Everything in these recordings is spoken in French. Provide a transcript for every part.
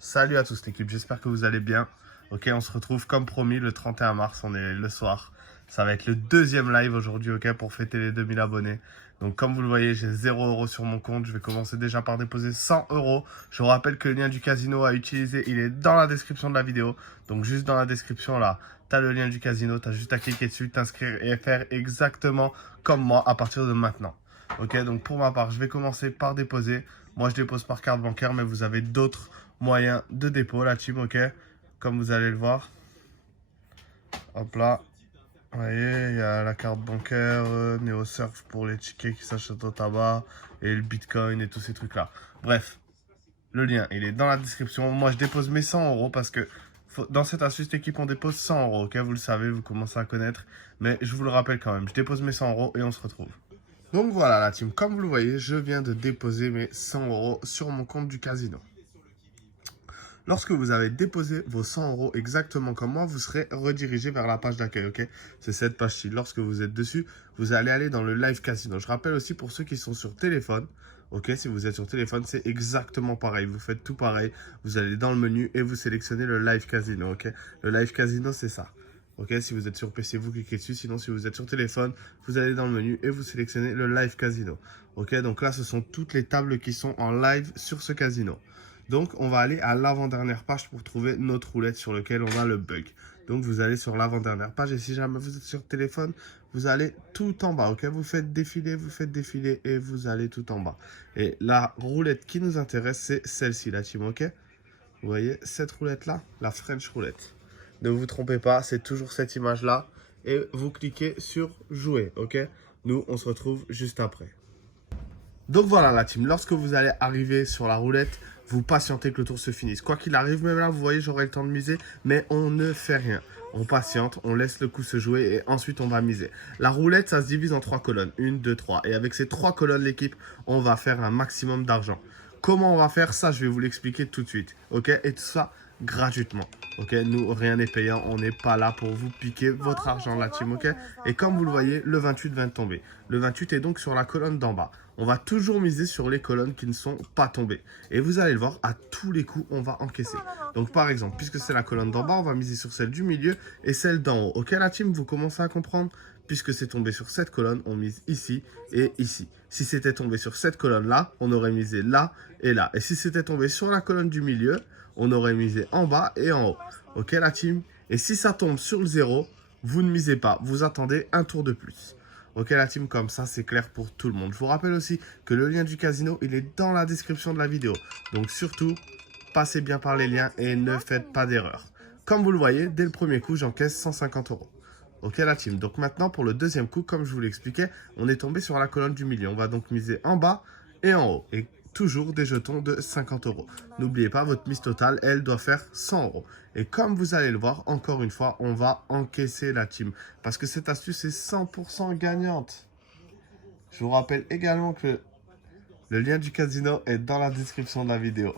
Salut à tous l'équipe, j'espère que vous allez bien. Ok, on se retrouve comme promis le 31 mars, on est le soir. Ça va être le deuxième live aujourd'hui, ok, pour fêter les 2000 abonnés. Donc comme vous le voyez, j'ai 0 € sur mon compte. Je vais commencer déjà par déposer 100 €. Je vous rappelle que le lien du casino à utiliser, il est dans la description de la vidéo. Donc juste dans la description là, tu as le lien du casino, tu as juste à cliquer dessus, t'inscrire et faire exactement comme moi à partir de maintenant. Ok, donc pour ma part, je vais commencer par déposer. Moi, je dépose par carte bancaire, mais vous avez d'autres moyens de dépôt, la team, ok. Comme vous allez le voir. Hop là. Vous voyez, il y a la carte bancaire, NeoSurf pour les tickets qui s'achètent au tabac, et le Bitcoin et tous ces trucs-là. Bref, le lien, il est dans la description. Moi, je dépose mes 100 € parce que dans cette astuce équipe, on dépose 100 €, ok. Vous le savez, vous commencez à connaître. Mais je vous le rappelle quand même, je dépose mes 100 € et on se retrouve. Donc voilà la team, comme vous le voyez, je viens de déposer mes 100 € sur mon compte du casino. Lorsque vous avez déposé vos 100 € exactement comme moi, vous serez redirigé vers la page d'accueil, ok. C'est cette page-ci. Lorsque vous êtes dessus, vous allez aller dans le live casino. Je rappelle aussi pour ceux qui sont sur téléphone, ok, si vous êtes sur téléphone, c'est exactement pareil. Vous faites tout pareil. Vous allez dans le menu et vous sélectionnez le live casino, ok. Le live casino, c'est ça. Ok, si vous êtes sur PC, vous cliquez dessus. Sinon, si vous êtes sur téléphone, vous allez dans le menu et vous sélectionnez le live casino. Ok, donc là, ce sont toutes les tables qui sont en live sur ce casino. Donc, on va aller à l'avant-dernière page pour trouver notre roulette sur laquelle on a le bug. Donc, vous allez sur l'avant-dernière page et si jamais vous êtes sur téléphone, vous allez tout en bas. Ok, vous faites défiler et vous allez tout en bas. Et la roulette qui nous intéresse, c'est celle-ci, la team. Ok, vous voyez cette roulette-là, la French roulette. Ne vous trompez pas, c'est toujours cette image-là. Et vous cliquez sur jouer, ok. Nous, on se retrouve juste après. Donc voilà la team, lorsque vous allez arriver sur la roulette, vous patientez que le tour se finisse. Quoi qu'il arrive, même là, vous voyez, j'aurai le temps de miser, mais on ne fait rien. On patiente, on laisse le coup se jouer et ensuite on va miser. La roulette, ça se divise en 3 colonnes. 1, 2, 3. Et avec ces 3 colonnes, l'équipe, on va faire un maximum d'argent. Comment on va faire ça? Je vais vous l'expliquer tout de suite. Ok? Et tout ça gratuitement. Ok? Nous, rien n'est payant. On n'est pas là pour vous piquer votre argent, la team. Ok? Et comme vous le voyez, le 28 vient de tomber. Le 28 est donc sur la colonne d'en bas. On va toujours miser sur les colonnes qui ne sont pas tombées. Et vous allez le voir, à tous les coups, on va encaisser. Donc par exemple, puisque c'est la colonne d'en bas, on va miser sur celle du milieu et celle d'en haut. Ok la team, vous commencez à comprendre? Puisque c'est tombé sur cette colonne, on mise ici et ici. Si c'était tombé sur cette colonne-là, on aurait misé là et là. Et si c'était tombé sur la colonne du milieu, on aurait misé en bas et en haut. Ok la team? Et si ça tombe sur le 0, vous ne misez pas. Vous attendez un tour de plus. Ok la team, comme ça c'est clair pour tout le monde. Je vous rappelle aussi que le lien du casino, il est dans la description de la vidéo. Donc surtout, passez bien par les liens et ne faites pas d'erreur. Comme vous le voyez, dès le premier coup, j'encaisse 150 €. Ok la team, donc maintenant pour le deuxième coup, comme je vous l'expliquais, on est tombé sur la colonne du milieu. On va donc miser en bas et en haut. Et toujours des jetons de 50 €. N'oubliez pas, votre mise totale, elle doit faire 100 €. Et comme vous allez le voir, encore une fois, on va encaisser la team. Parce que cette astuce est 100% gagnante. Je vous rappelle également que le lien du casino est dans la description de la vidéo.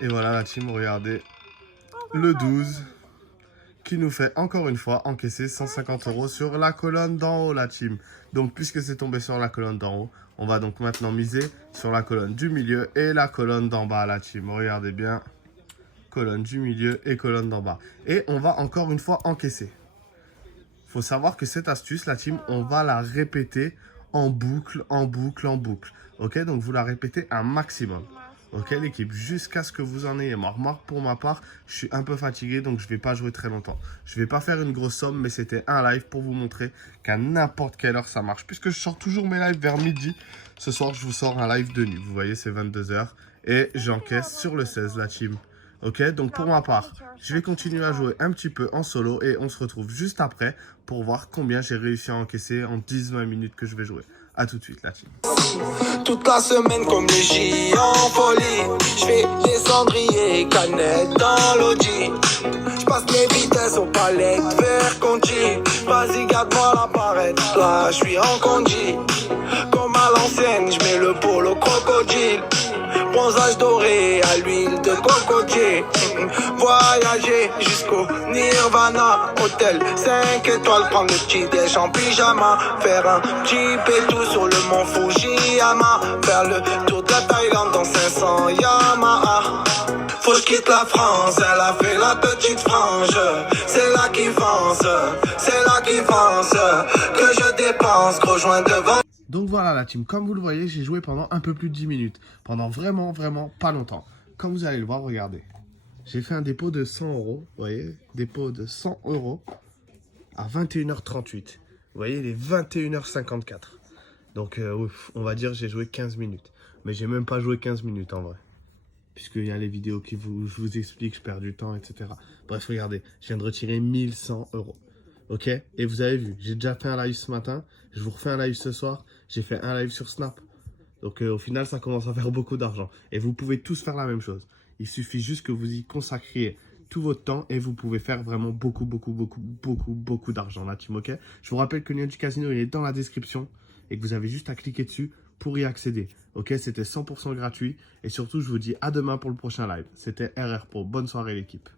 Et voilà la team, regardez, le 12 qui nous fait encore une fois encaisser 150 € sur la colonne d'en haut la team. Donc puisque c'est tombé sur la colonne d'en haut, on va donc maintenant miser sur la colonne du milieu et la colonne d'en bas la team. Regardez bien, colonne du milieu et colonne d'en bas. Et on va encore une fois encaisser. Faut savoir que cette astuce la team, on va la répéter en boucle, en boucle, en boucle. Ok, donc vous la répétez un maximum. Ok l'équipe, jusqu'à ce que vous en ayez marre. Moi, pour ma part, je suis un peu fatigué, donc je ne vais pas jouer très longtemps. Je ne vais pas faire une grosse somme, mais c'était un live pour vous montrer qu'à n'importe quelle heure ça marche. Puisque je sors toujours mes lives vers midi, ce soir, je vous sors un live de nuit. Vous voyez, c'est 22 h et j'encaisse sur le 16, la team. Ok, donc pour ma part, je vais continuer à jouer un petit peu en solo et on se retrouve juste après pour voir combien j'ai réussi à encaisser en 10-20 minutes que je vais jouer. A tout de suite, la team. Toute la semaine comme les J en folie. J'fais les cendriers, canettes dans l'audi. J'passe les vitesses au palais vers Conti. Vas-y garde-moi la barrette, là j'suis en condi. Comme à l'ancienne, j'mets le polo crocodile. Bronzage doré à l'huile de cocotier. Voyager jusqu'au Nirvana. Hôtel 5 étoiles, prendre le petit déj en pyjama. Faire un petit pétou sur le mont Fujiyama. Faire le tour de la Thaïlande dans 500 Yamaha. Faut que je quitte la France, elle a fait la petite frange. C'est là qui fonce, c'est là qui fonce. Que je dépense, gros joint devant. Donc voilà la team, comme vous le voyez, j'ai joué pendant un peu plus de 10 minutes. Pendant vraiment pas longtemps. Comme vous allez le voir, regardez. J'ai fait un dépôt de 100 €, vous voyez, dépôt de 100 € à 21h38. Vous voyez, il est 21h54. Donc on va dire j'ai joué 15 minutes. Mais j'ai même pas joué 15 minutes en vrai. Puisqu'il y a les vidéos qui je vous explique, je perds du temps, etc. Bref, regardez, je viens de retirer 1100 €. Ok? Et vous avez vu, j'ai déjà fait un live ce matin, je vous refais un live ce soir, j'ai fait un live sur Snap. Donc au final, ça commence à faire beaucoup d'argent. Et vous pouvez tous faire la même chose. Il suffit juste que vous y consacriez tout votre temps et vous pouvez faire vraiment beaucoup d'argent, la team, ok? Je vous rappelle que le lien du casino, il est dans la description et que vous avez juste à cliquer dessus pour y accéder. Ok, c'était 100% gratuit et surtout, je vous dis à demain pour le prochain live. C'était RR Pro. Bonne soirée l'équipe.